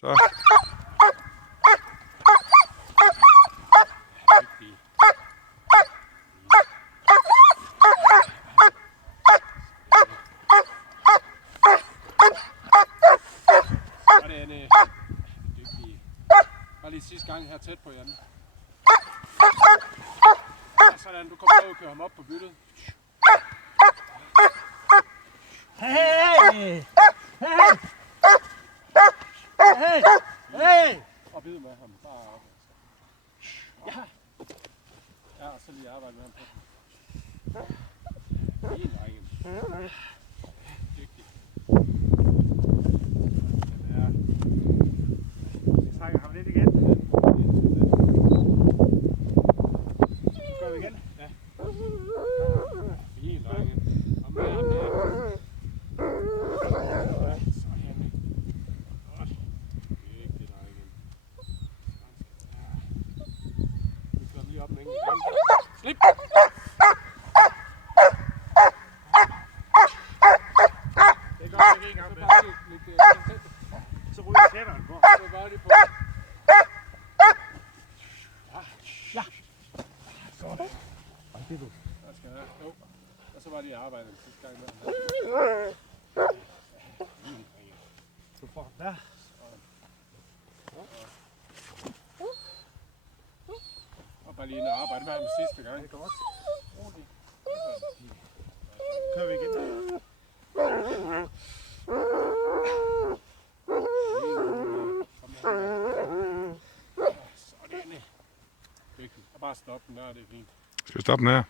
Så. Bare lige sidste gang her tæt på, Jan. Ja, sådan, du kommer over og kører ham op på byttet. Hey! Hey! Hey! Hey! Og bide med ham. Bare op. Ja. Ja, og så lige arbejde med ham på. Fin drenge. Dygtig. Ja. Vi trækker ham lidt igen. Gør vi igen? Ja. Fin drenge. Kom med ham her. Sådan. Godt. Dygtig drenge. Ja. Vi kører lige op med en gang. Slip! Det gør vi ikke engang med. Så ryger tænderne på. Så bare lige på. Ja. Sådan. Og det er du. Der skal jeg. Jo. Og så var det arbejde sidste gang med ham. Du får ham der. Og bare lige ind og arbejde med ham sidste gang. Det er godt. Rolig. Kører vi igen. Sådan. Vigtigt. Og bare stop den der, det er fint. Skal vi stoppe den her?